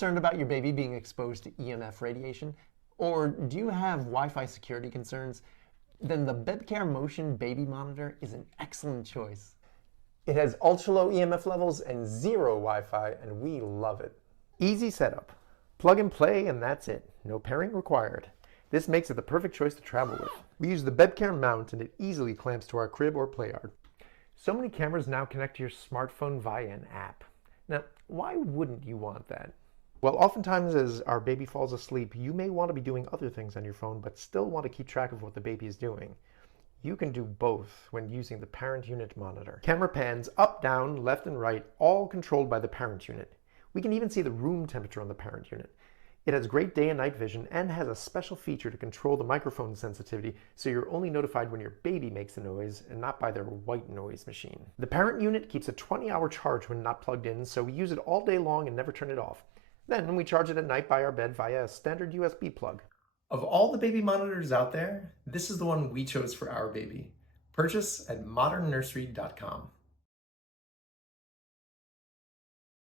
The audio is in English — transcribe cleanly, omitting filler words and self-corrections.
concerned about your baby being exposed to EMF radiation? Or do you have Wi-Fi security concerns? Then the Bebcare Motion Baby Monitor is an excellent choice. It has ultra-low EMF levels and zero Wi-Fi, and we love it. Easy setup. Plug and play, and that's it. No pairing required. This makes it the perfect choice to travel with. We use the Bebcare mount, and it easily clamps to our crib or play yard. So many cameras now connect to your smartphone via an app. Now, why wouldn't you want that? Well, oftentimes as our baby falls asleep, you may want to be doing other things on your phone, but still want to keep track of what the baby is doing. You can do both when using the parent unit monitor. Camera pans up, down, left, and right, all controlled by the parent unit. We can even see the room temperature on the parent unit. It has great day and night vision and has a special feature to control the microphone sensitivity, so you're only notified when your baby makes a noise and not by their white noise machine. The parent unit keeps a 20-hour charge when not plugged in, so we use it all day long and never turn it off. Then we charge it at night by our bed via a standard USB plug. Of all the baby monitors out there, this is the one we chose for our baby. Purchase at modernnursery.com.